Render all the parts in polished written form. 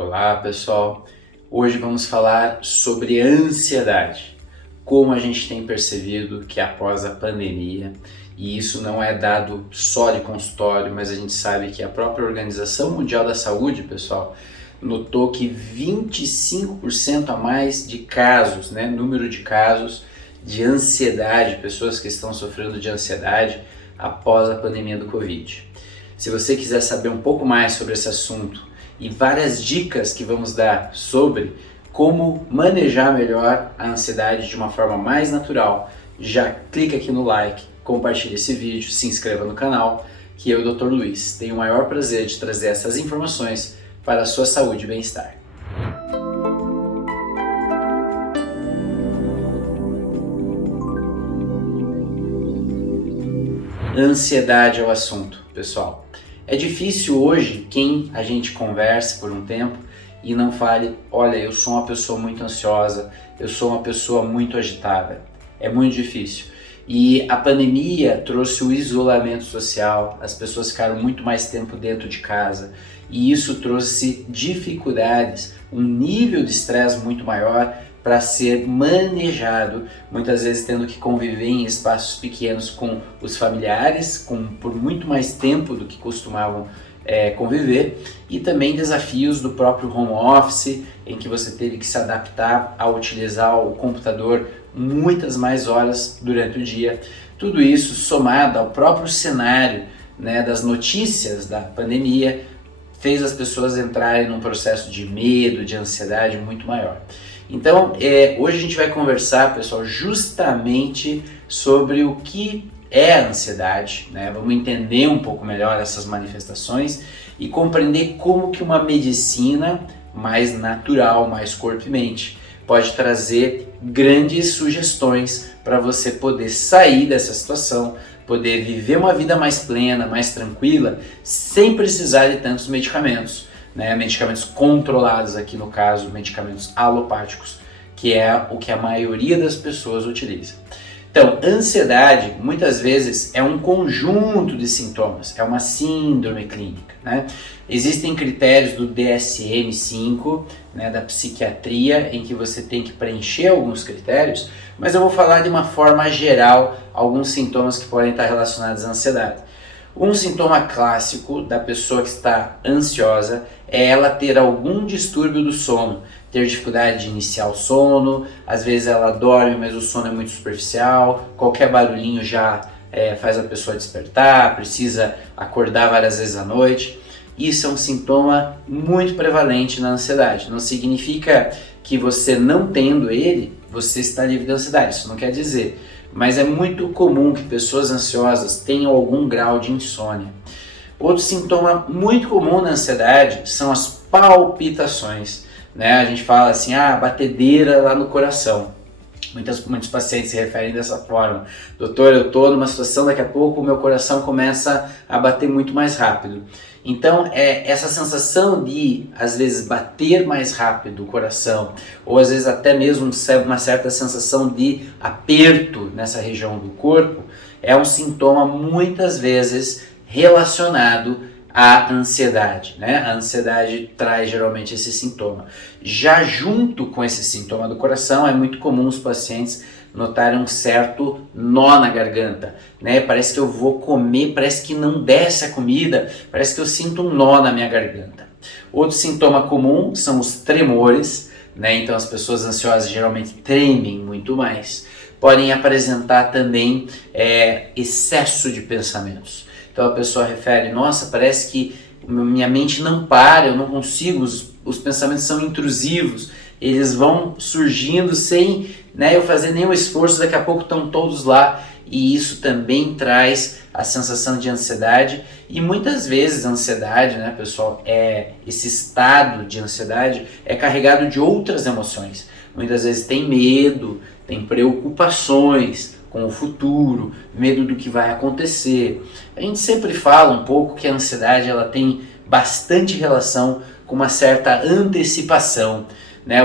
Olá pessoal, hoje vamos falar sobre ansiedade, como a gente tem percebido que após a pandemia, e isso não é dado só de consultório, mas a gente sabe que a própria Organização Mundial da Saúde, pessoal, notou que 25% a mais de casos, número de casos de ansiedade, pessoas que estão sofrendo de ansiedade após a pandemia do Covid. Se você quiser saber um pouco mais sobre esse assunto, e várias dicas que vamos dar sobre como manejar melhor a ansiedade de uma forma mais natural, já clica aqui no like, compartilhe esse vídeo, se inscreva no canal, que eu, Dr. Luiz, tenho o maior prazer de trazer essas informações para a sua saúde e bem-estar. Ansiedade é o assunto, pessoal. É difícil hoje quem a gente converse por um tempo e não fale, olha, eu sou uma pessoa muito ansiosa, eu sou uma pessoa muito agitada. É muito difícil. E a pandemia trouxe o isolamento social, as pessoas ficaram muito mais tempo dentro de casa e isso trouxe dificuldades, um nível de estresse muito maior para ser manejado, muitas vezes tendo que conviver em espaços pequenos com os familiares, por muito mais tempo do que costumavam conviver, e também desafios do próprio home office, em que você teve que se adaptar a utilizar o computador muitas mais horas durante o dia. Tudo isso somado ao próprio cenário, das notícias da pandemia, fez as pessoas entrarem num processo de medo, de ansiedade muito maior. Então, hoje a gente vai conversar, pessoal, justamente sobre o que é a ansiedade, Vamos entender um pouco melhor essas manifestações e compreender como que uma medicina mais natural, mais corpo e mente, pode trazer grandes sugestões para você poder sair dessa situação, poder viver uma vida mais plena, mais tranquila, sem precisar de tantos medicamentos. Medicamentos controlados, aqui no caso, medicamentos alopáticos, que é o que a maioria das pessoas utiliza. Então, ansiedade, muitas vezes, é um conjunto de sintomas, é uma síndrome clínica. Existem critérios do DSM-5, da psiquiatria, em que você tem que preencher alguns critérios, mas eu vou falar de uma forma geral alguns sintomas que podem estar relacionados à ansiedade. Um sintoma clássico da pessoa que está ansiosa é ela ter algum distúrbio do sono, ter dificuldade de iniciar o sono, às vezes ela dorme, mas o sono é muito superficial, qualquer barulhinho já faz a pessoa despertar, precisa acordar várias vezes à noite. Isso é um sintoma muito prevalente na ansiedade. Não significa que você não tendo ele, você está livre de ansiedade, isso não quer dizer. Mas é muito comum que pessoas ansiosas tenham algum grau de insônia. Outro sintoma muito comum na ansiedade são as palpitações. A gente fala assim, batedeira lá no coração. Muitos pacientes se referem dessa forma. Doutor, eu estou numa situação, daqui a pouco o meu coração começa a bater muito mais rápido. Então, essa sensação de, às vezes, bater mais rápido o coração, ou às vezes até mesmo uma certa sensação de aperto nessa região do corpo, é um sintoma muitas vezes relacionado à ansiedade. A ansiedade traz geralmente esse sintoma. Já junto com esse sintoma do coração, é muito comum os pacientes notarem um certo nó na garganta, Parece que eu vou comer, parece que não desce a comida, parece que eu sinto um nó na minha garganta. Outro sintoma comum são os tremores, Então as pessoas ansiosas geralmente tremem muito mais. Podem apresentar também excesso de pensamentos. Então a pessoa refere, nossa, parece que minha mente não para, eu não consigo, os pensamentos são intrusivos, eles vão surgindo sem eu fazer nenhum esforço, daqui a pouco estão todos lá, e isso também traz a sensação de ansiedade. E muitas vezes a ansiedade, pessoal, esse estado de ansiedade é carregado de outras emoções. Muitas vezes tem medo, tem preocupações com o futuro, medo do que vai acontecer. A gente sempre fala um pouco que a ansiedade ela tem bastante relação com uma certa antecipação.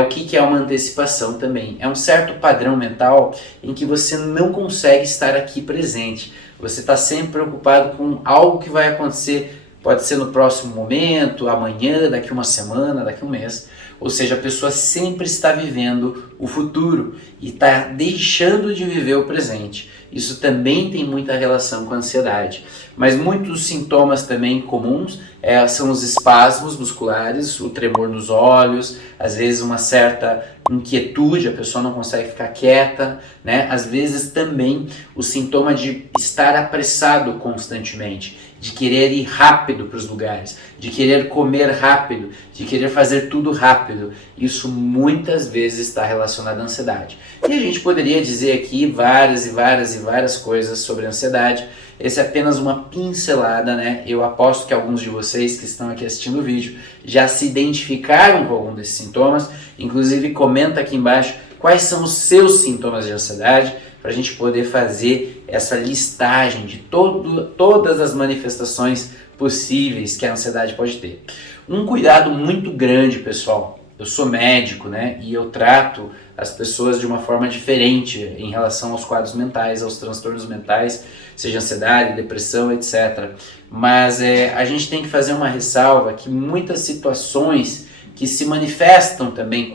O que é uma antecipação também? É um certo padrão mental em que você não consegue estar aqui presente. Você está sempre preocupado com algo que vai acontecer pode ser no próximo momento, amanhã, daqui uma semana, daqui um mês. Ou seja, a pessoa sempre está vivendo o futuro e está deixando de viver o presente. Isso também tem muita relação com a ansiedade. Mas muitos sintomas também comuns são os espasmos musculares, o tremor nos olhos, às vezes uma certa inquietude, a pessoa não consegue ficar quieta, né? Às vezes também o sintoma de estar apressado constantemente, de querer ir rápido para os lugares, de querer comer rápido, de querer fazer tudo rápido. Isso muitas vezes está relacionado à ansiedade. E a gente poderia dizer aqui várias coisas sobre a ansiedade. Essa é apenas uma pincelada, né? Eu aposto que alguns de vocês que estão aqui assistindo o vídeo já se identificaram com algum desses sintomas. Inclusive, comenta aqui embaixo quais são os seus sintomas de ansiedade, para a gente poder fazer essa listagem de todas as manifestações possíveis que a ansiedade pode ter. Um cuidado muito grande, pessoal. Eu sou médico, né? E eu trato as pessoas de uma forma diferente em relação aos quadros mentais, aos transtornos mentais, seja ansiedade, depressão, etc. Mas a gente tem que fazer uma ressalva que muitas situações que se manifestam também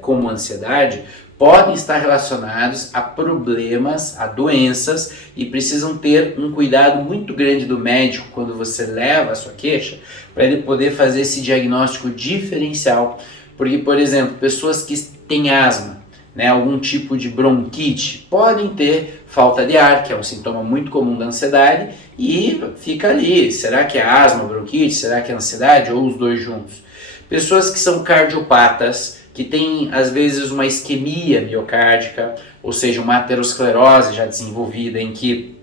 como ansiedade podem estar relacionados a problemas, a doenças, e precisam ter um cuidado muito grande do médico quando você leva a sua queixa, para ele poder fazer esse diagnóstico diferencial. Porque, por exemplo, pessoas que têm asma, né, algum tipo de bronquite, podem ter falta de ar, que é um sintoma muito comum da ansiedade, e fica ali, será que é asma, bronquite, será que é ansiedade, ou os dois juntos? Pessoas que são cardiopatas, que têm às vezes uma isquemia miocárdica, ou seja, uma aterosclerose já desenvolvida, em que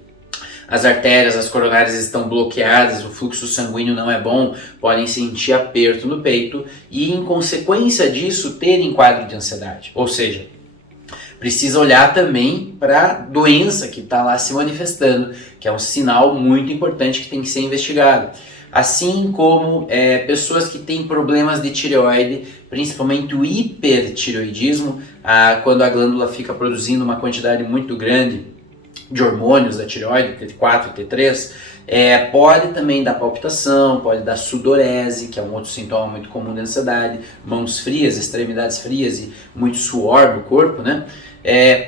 as artérias, as coronárias estão bloqueadas, o fluxo sanguíneo não é bom, podem sentir aperto no peito e, em consequência disso, terem quadro de ansiedade. Ou seja, precisa olhar também para a doença que está lá se manifestando, que é um sinal muito importante que tem que ser investigado. Assim como pessoas que têm problemas de tireoide, principalmente o hipertireoidismo, quando a glândula fica produzindo uma quantidade muito grande de hormônios da tireoide, T4, T3, pode também dar palpitação, pode dar sudorese, que é um outro sintoma muito comum da ansiedade, mãos frias, extremidades frias e muito suor do corpo, né?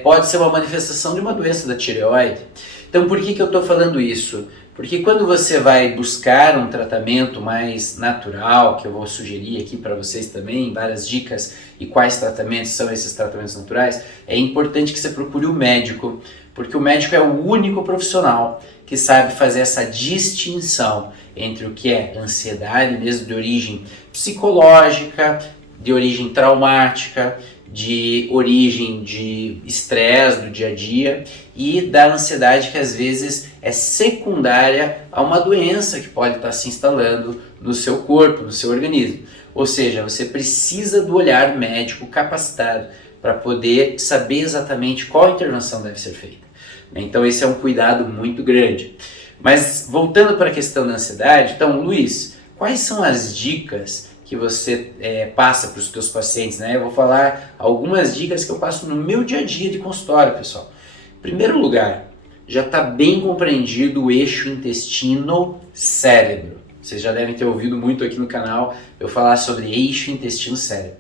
Pode ser uma manifestação de uma doença da tireoide. Então, por que eu estou falando isso? Porque quando você vai buscar um tratamento mais natural, que eu vou sugerir aqui para vocês também, várias dicas e quais tratamentos são esses tratamentos naturais, é importante que você procure o médico, porque o médico é o único profissional que sabe fazer essa distinção entre o que é ansiedade mesmo de origem psicológica, de origem traumática, de origem de estresse do dia a dia e da ansiedade que às vezes é secundária a uma doença que pode estar se instalando no seu corpo, no seu organismo. Ou seja, você precisa do olhar médico capacitado para poder saber exatamente qual intervenção deve ser feita. Então esse é um cuidado muito grande. Mas voltando para a questão da ansiedade, então Luiz, quais são as dicas que você passa para os seus pacientes, né? Eu vou falar algumas dicas que eu passo no meu dia a dia de consultório, pessoal. Em primeiro lugar, já está bem compreendido o eixo intestino-cérebro. Vocês já devem ter ouvido muito aqui no canal eu falar sobre eixo intestino-cérebro.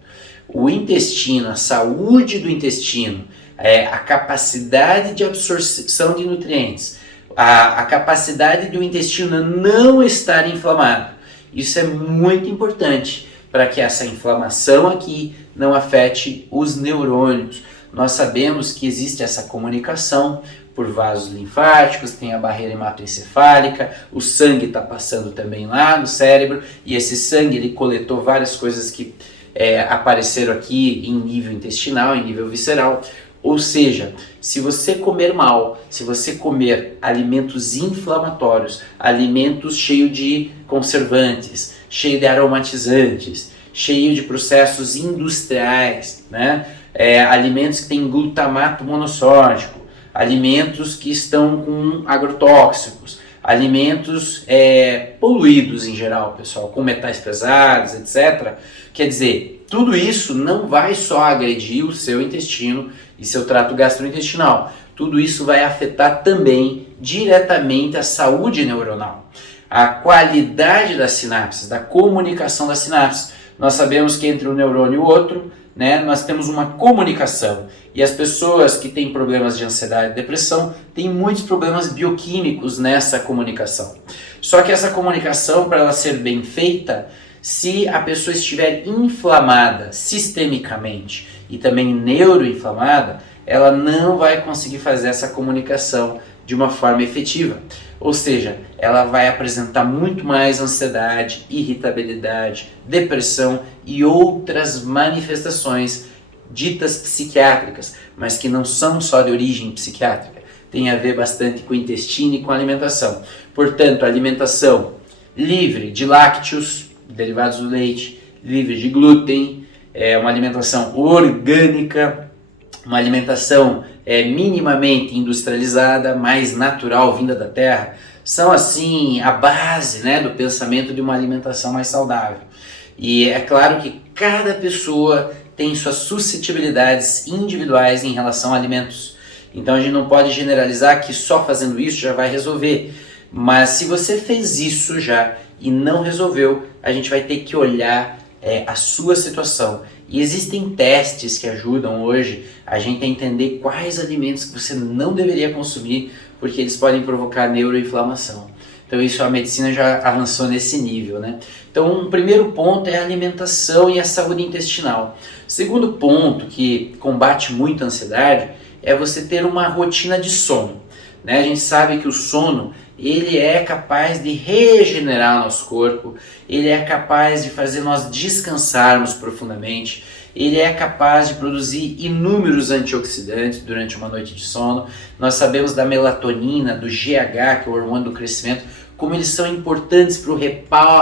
O intestino, a saúde do intestino, a capacidade de absorção de nutrientes, a capacidade do intestino não estar inflamado. Isso é muito importante para que essa inflamação aqui não afete os neurônios. Nós sabemos que existe essa comunicação por vasos linfáticos, tem a barreira hematoencefálica, o sangue está passando também lá no cérebro e esse sangue ele coletou várias coisas que apareceram aqui em nível intestinal, em nível visceral. Ou seja, se você comer mal, se você comer alimentos inflamatórios, alimentos cheios de conservantes, cheios de aromatizantes, cheios de processos industriais, né? Alimentos que têm glutamato monossódico, alimentos que estão com agrotóxicos, alimentos poluídos em geral, pessoal, com metais pesados, etc. Quer dizer, tudo isso não vai só agredir o seu intestino e seu trato gastrointestinal. Tudo isso vai afetar também diretamente a saúde neuronal. a qualidade das sinapses, da comunicação das sinapses. Nós sabemos que entre um neurônio e o outro, né, nós temos uma comunicação. E as pessoas que têm problemas de ansiedade e depressão têm muitos problemas bioquímicos nessa comunicação. Só que essa comunicação, para ela ser bem feita, se a pessoa estiver inflamada sistemicamente e também neuroinflamada, ela não vai conseguir fazer essa comunicação de uma forma efetiva. Ou seja, ela vai apresentar muito mais ansiedade, irritabilidade, depressão e outras manifestações ditas psiquiátricas, mas que não são só de origem psiquiátrica. Tem a ver bastante com o intestino e com a alimentação. Portanto, a alimentação livre de lácteos, derivados do leite, livre de glúten, uma alimentação orgânica, uma alimentação minimamente industrializada, mais natural, vinda da terra, são assim a base, né, do pensamento de uma alimentação mais saudável. E é claro que cada pessoa tem suas suscetibilidades individuais em relação a alimentos. Então a gente não pode generalizar que só fazendo isso já vai resolver. Mas se você fez isso já e não resolveu, a gente vai ter que olhar a sua situação. E existem testes que ajudam hoje a gente a entender quais alimentos que você não deveria consumir, porque eles podem provocar neuroinflamação. Então isso a medicina já avançou nesse nível, né? Então um primeiro ponto é a alimentação e a saúde intestinal. Segundo ponto que combate muito a ansiedade é você ter uma rotina de sono, né? A gente sabe que o sono ele é capaz de regenerar nosso corpo, ele é capaz de fazer nós descansarmos profundamente, ele é capaz de produzir inúmeros antioxidantes durante uma noite de sono. Nós sabemos da melatonina, do GH, que é o hormônio do crescimento, como eles são importantes para o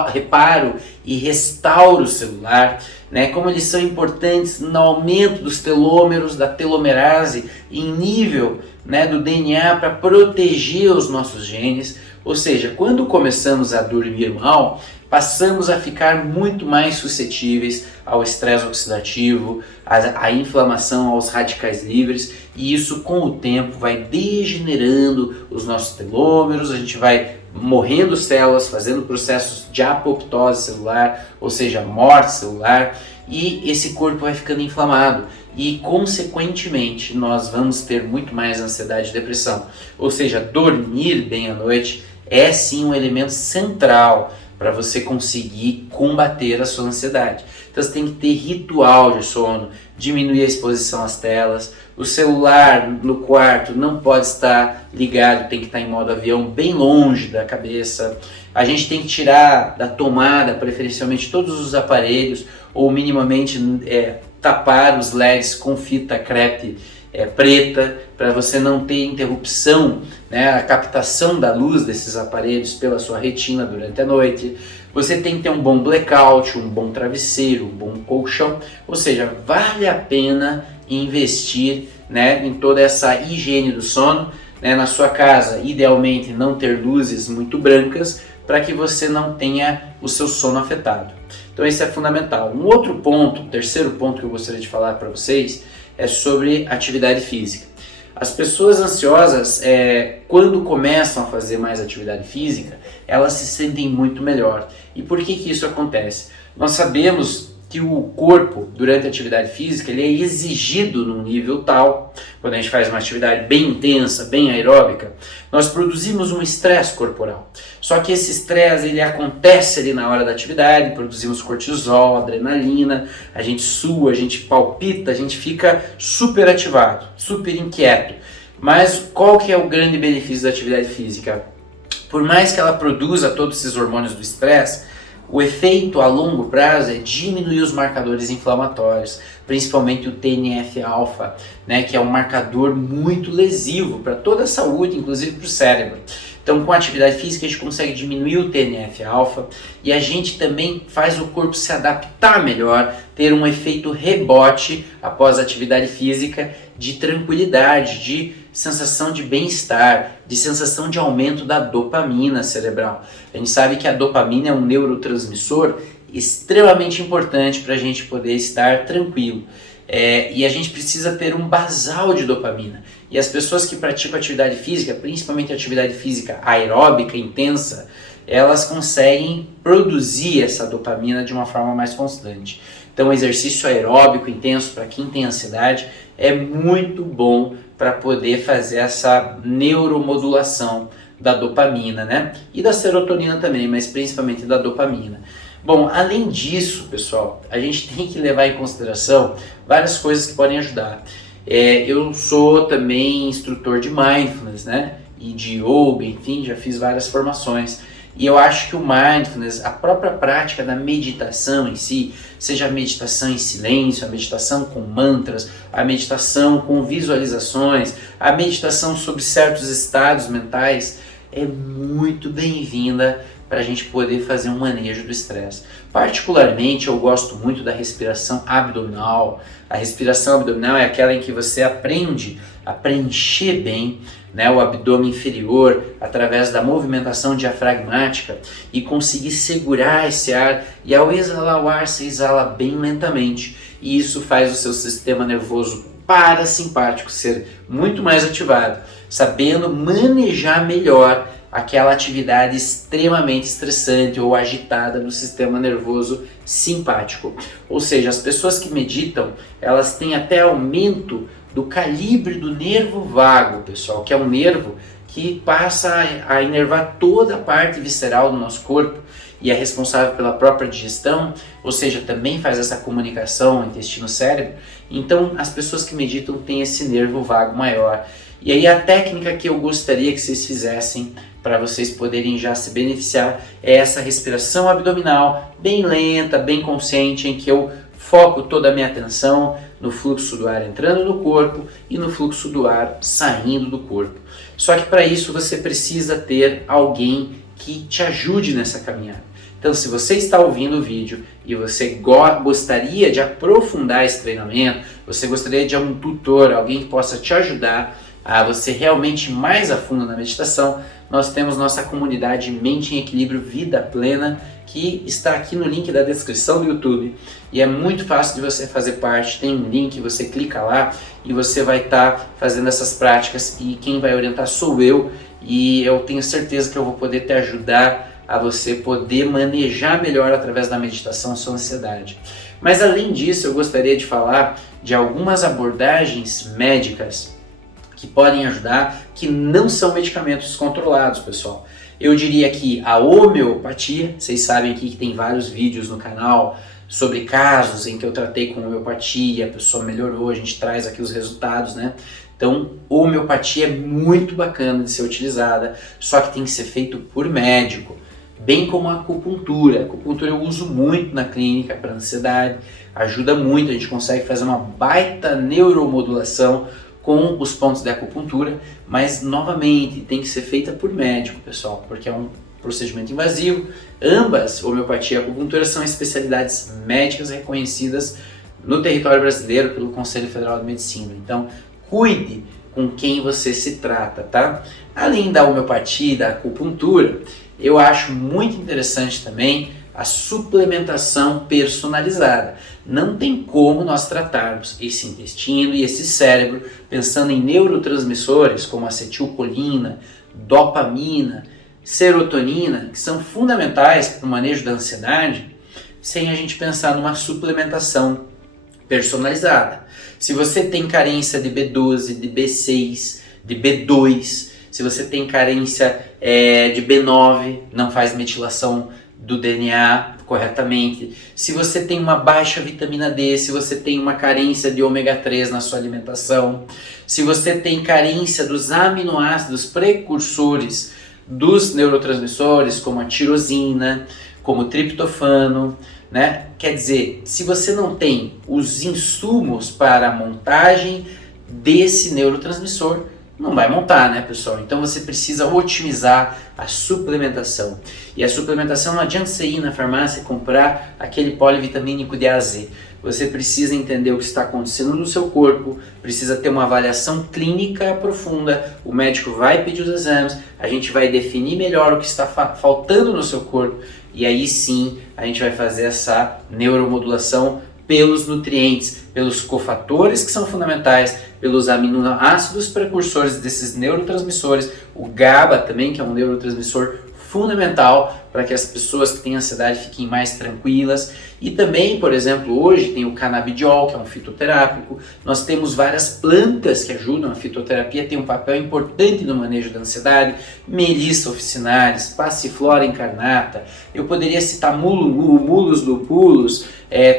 reparo e restauro celular, né? Como eles são importantes no aumento dos telômeros, da telomerase, em nível, né, do DNA para proteger os nossos genes. Ou seja, quando começamos a dormir mal, passamos a ficar muito mais suscetíveis ao estresse oxidativo, à inflamação, aos radicais livres, e isso com o tempo vai degenerando os nossos telômeros, a gente vai morrendo células, fazendo processos de apoptose celular, ou seja, morte celular, e esse corpo vai ficando inflamado e consequentemente nós vamos ter muito mais ansiedade e depressão. Ou seja, dormir bem à noite é sim um elemento central para você conseguir combater a sua ansiedade. Então você tem que ter ritual de sono, diminuir a exposição às telas, o celular no quarto não pode estar ligado, tem que estar em modo avião bem longe da cabeça. A gente tem que tirar da tomada, preferencialmente, todos os aparelhos, ou minimamente tapar os LEDs com fita crepe preta, para você não ter interrupção, né, a captação da luz desses aparelhos pela sua retina durante a noite. Você tem que ter um bom blackout, um bom travesseiro, um bom colchão, ou seja, vale a pena investir, né, em toda essa higiene do sono, né, na sua casa. Idealmente não ter luzes muito brancas para que você não tenha o seu sono afetado. Então isso é fundamental. Um outro ponto, o terceiro ponto que eu gostaria de falar para vocês é sobre atividade física. As pessoas ansiosas, quando começam a fazer mais atividade física, elas se sentem muito melhor. E por que isso acontece? Nós sabemos que o corpo, durante a atividade física, ele é exigido num nível tal, quando a gente faz uma atividade bem intensa, bem aeróbica, nós produzimos um estresse corporal. Só que esse estresse, ele acontece ali na hora da atividade, produzimos cortisol, adrenalina, a gente sua, a gente palpita, a gente fica super ativado, super inquieto. Mas qual que é o grande benefício da atividade física? Por mais que ela produza todos esses hormônios do estresse, o efeito a longo prazo é diminuir os marcadores inflamatórios, principalmente o TNF-alfa, né, que é um marcador muito lesivo para toda a saúde, inclusive para o cérebro. Então, com a atividade física, a gente consegue diminuir o TNF-alfa e a gente também faz o corpo se adaptar melhor, ter um efeito rebote após a atividade física de tranquilidade, de sensação de bem-estar, de sensação de aumento da dopamina cerebral. A gente sabe que a dopamina é um neurotransmissor extremamente importante para a gente poder estar tranquilo. E a gente precisa ter um basal de dopamina. E as pessoas que praticam atividade física, principalmente atividade física aeróbica, intensa, elas conseguem produzir essa dopamina de uma forma mais constante. Então, o exercício aeróbico intenso para quem tem ansiedade é muito bom para poder fazer essa neuromodulação da dopamina, né? E da serotonina também, mas principalmente da dopamina. Bom, além disso, pessoal, a gente tem que levar em consideração várias coisas que podem ajudar. Eu sou também instrutor de mindfulness, né? E de yoga, enfim, já fiz várias formações. E eu acho que o mindfulness, a própria prática da meditação em si, seja a meditação em silêncio, a meditação com mantras, a meditação com visualizações, a meditação sobre certos estados mentais, é muito bem-vinda para a gente poder fazer um manejo do estresse. Particularmente, eu gosto muito da respiração abdominal. A respiração abdominal é aquela em que você aprende a preencher bem, né, o abdômen inferior através da movimentação diafragmática e conseguir segurar esse ar, e ao exalar o ar, você exala bem lentamente, e isso faz o seu sistema nervoso parasimpático ser muito mais ativado, sabendo manejar melhor aquela atividade extremamente estressante ou agitada do sistema nervoso simpático. Ou seja, as pessoas que meditam, elas têm até aumento do calibre do nervo vago, pessoal, que é um nervo que passa a inervar toda a parte visceral do nosso corpo e é responsável pela própria digestão, ou seja, também faz essa comunicação intestino-cérebro. Então, as pessoas que meditam têm esse nervo vago maior. E aí a técnica que eu gostaria que vocês fizessem para vocês poderem já se beneficiar é essa respiração abdominal bem lenta, bem consciente, em que eu foco toda a minha atenção no fluxo do ar entrando no corpo e no fluxo do ar saindo do corpo. Só que para isso você precisa ter alguém que te ajude nessa caminhada. Então, se você está ouvindo o vídeo e você gostaria de aprofundar esse treinamento, você gostaria de um tutor, alguém que possa te ajudar a você realmente mais a fundo na meditação, nós temos nossa comunidade Mente em Equilíbrio Vida Plena, que está aqui no link da descrição do YouTube, e é muito fácil de você fazer parte. Tem um link, você clica lá e você vai estar fazendo essas práticas, e quem vai orientar sou eu, e eu tenho certeza que eu vou poder te ajudar a você poder manejar melhor através da meditação sua ansiedade. Mas além disso, eu gostaria de falar de algumas abordagens médicas que podem ajudar, que não são medicamentos controlados, pessoal. Eu diria que a homeopatia, vocês sabem aqui que tem vários vídeos no canal sobre casos em que eu tratei com homeopatia, a pessoa melhorou, a gente traz aqui os resultados, né? Então, homeopatia é muito bacana de ser utilizada, só que tem que ser feito por médico, bem como a acupuntura. A acupuntura eu uso muito na clínica para ansiedade, ajuda muito, a gente consegue fazer uma baita neuromodulação com os pontos de acupuntura, mas novamente tem que ser feita por médico, pessoal, porque é um procedimento invasivo. Ambas, homeopatia e acupuntura, são especialidades médicas reconhecidas no território brasileiro pelo Conselho Federal de Medicina. Então, cuide com quem você se trata, tá? Além da homeopatia e da acupuntura, eu acho muito interessante também a suplementação personalizada. Não tem como nós tratarmos esse intestino e esse cérebro pensando em neurotransmissores como acetilcolina, dopamina, serotonina, que são fundamentais para o manejo da ansiedade, sem a gente pensar numa suplementação personalizada. Se você tem carência de B12, de B6, de B2, se você tem carência de B9, não faz metilação do DNA corretamente, se você tem uma baixa vitamina D, se você tem uma carência de ômega 3 na sua alimentação, se você tem carência dos aminoácidos precursores dos neurotransmissores, como a tirosina, como o triptofano, né? Quer dizer, se você não tem os insumos para a montagem desse neurotransmissor, não vai montar, né, pessoal? Então você precisa otimizar a suplementação. E a suplementação não adianta você ir na farmácia e comprar aquele polivitamínico de A a Z. Você precisa entender o que está acontecendo no seu corpo, precisa ter uma avaliação clínica profunda, o médico vai pedir os exames, a gente vai definir melhor o que está faltando no seu corpo, e aí sim a gente vai fazer essa neuromodulação pelos nutrientes, pelos cofatores que são fundamentais, pelos aminoácidos precursores desses neurotransmissores, o GABA também, que é um neurotransmissor fundamental para que as pessoas que têm ansiedade fiquem mais tranquilas. E também, por exemplo, hoje tem o canabidiol, que é um fitoterápico. Nós temos várias plantas que ajudam. A fitoterapia tem um papel importante no manejo da ansiedade. Melissa officinalis, passiflora incarnata. Eu poderia citar mulungu, mulus lupulus,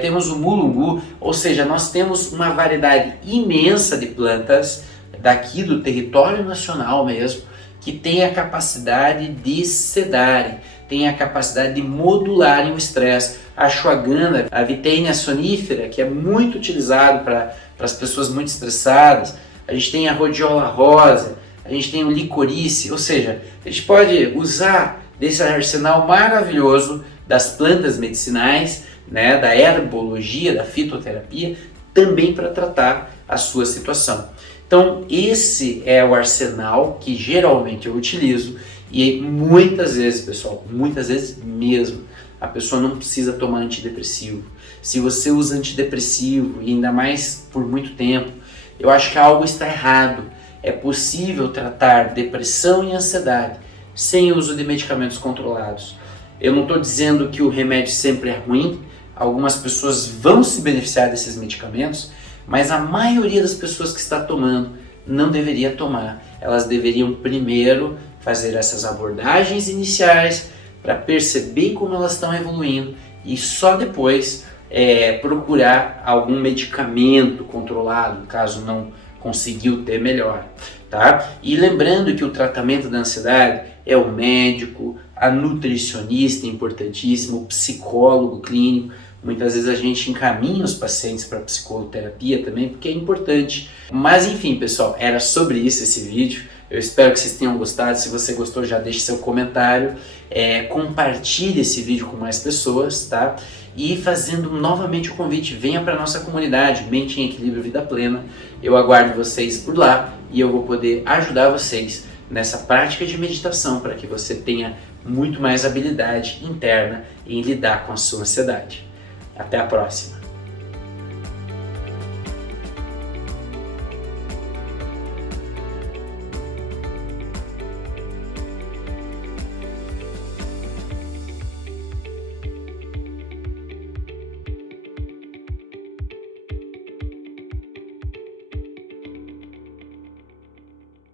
temos o mulungu. Ou seja, nós temos uma variedade imensa de plantas daqui do território nacional mesmo, que tem a capacidade de sedarem, tem a capacidade de modularem o estresse. A ashwagandha, a Viteina sonífera, que é muito utilizado para as pessoas muito estressadas. A gente tem a rhodiola rosa, a gente tem o licorice, ou seja, a gente pode usar desse arsenal maravilhoso das plantas medicinais, né, da herbologia, da fitoterapia, também para tratar a sua situação. Então esse é o arsenal que geralmente eu utilizo e muitas vezes, pessoal, muitas vezes mesmo, a pessoa não precisa tomar antidepressivo. Se você usa antidepressivo e ainda mais por muito tempo, eu acho que algo está errado. É possível tratar depressão e ansiedade sem uso de medicamentos controlados. Eu não estou dizendo que o remédio sempre é ruim, algumas pessoas vão se beneficiar desses medicamentos, mas a maioria das pessoas que está tomando não deveria tomar. Elas deveriam primeiro fazer essas abordagens iniciais para perceber como elas estão evoluindo e só depois procurar algum medicamento controlado, caso não conseguiu ter melhor, tá? E lembrando que o tratamento da ansiedade é o médico, a nutricionista, importantíssimo, o psicólogo clínico. Muitas vezes a gente encaminha os pacientes para psicoterapia também, porque é importante. Mas enfim, pessoal, era sobre isso esse vídeo. Eu espero que vocês tenham gostado. Se você gostou, já deixe seu comentário. Compartilhe esse vídeo com mais pessoas, tá? E fazendo novamente o convite, venha para a nossa comunidade, Mente em Equilíbrio Vida Plena. Eu aguardo vocês por lá e eu vou poder ajudar vocês nessa prática de meditação para que você tenha muito mais habilidade interna em lidar com a sua ansiedade. Até a próxima!